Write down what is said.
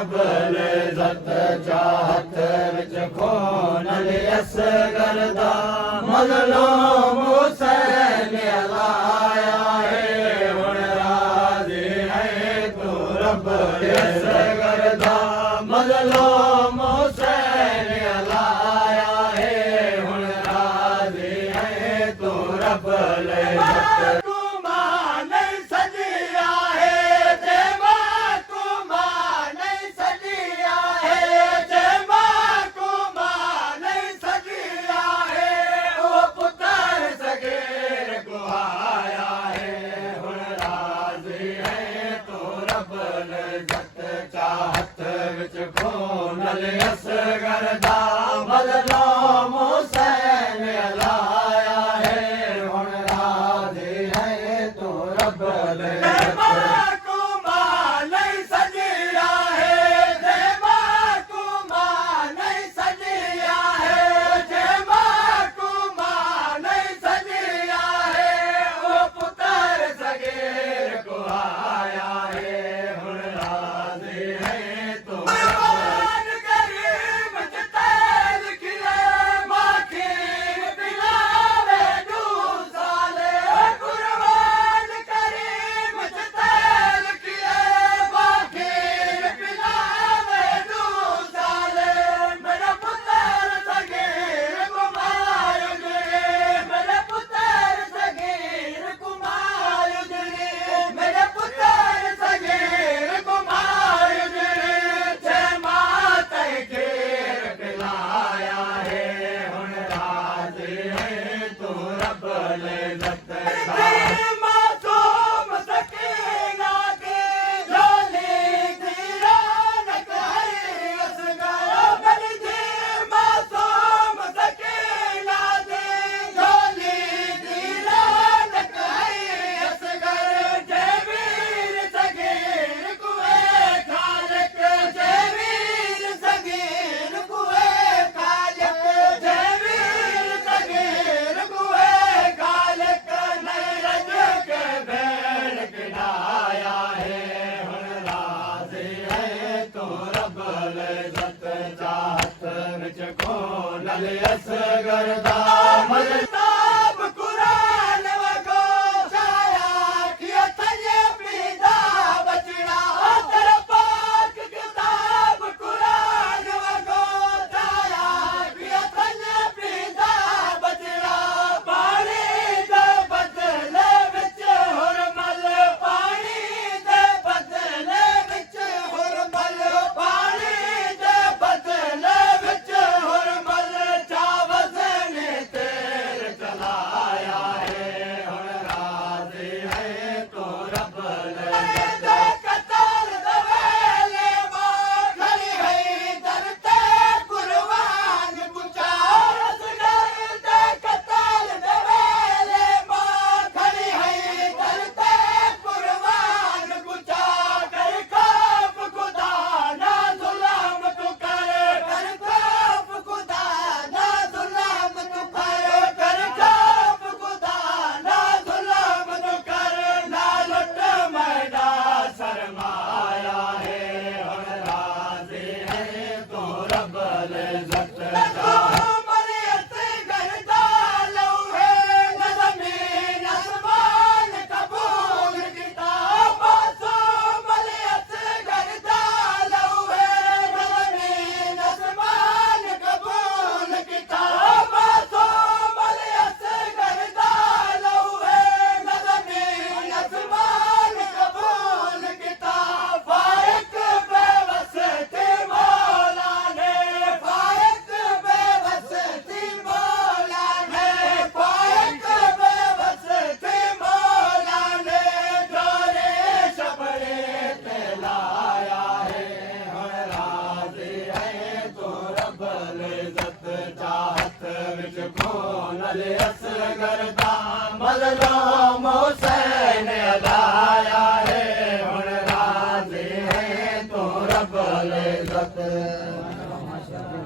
रब इज़्ज़त चाहत विच खून असगर दा मज़लूम हुसैन लाया है हुण राज़ी है तू रब असगर दा मज़लूम हुसैन लाया है हुण राज़ी है तू रब इज़्ज़त चाहत विच खून असगर दा मज़लूम हुसैन लाया है हुण राज़ी है तू रब चाहत विच खून असगर दा मज़लूम कुरान वगो छाया किया थल्ले पीदा बचड़ा तेरा पाक किताब कुरान वगो छाया किया थल्ले पीदा बचड़ा पानी दे बदले विच हुरमल पानी दे बदले विच हुरमल पानी असगर दा मज़लूम हुसैन लाया है हुण राज़ी है तू रब इज़्ज़त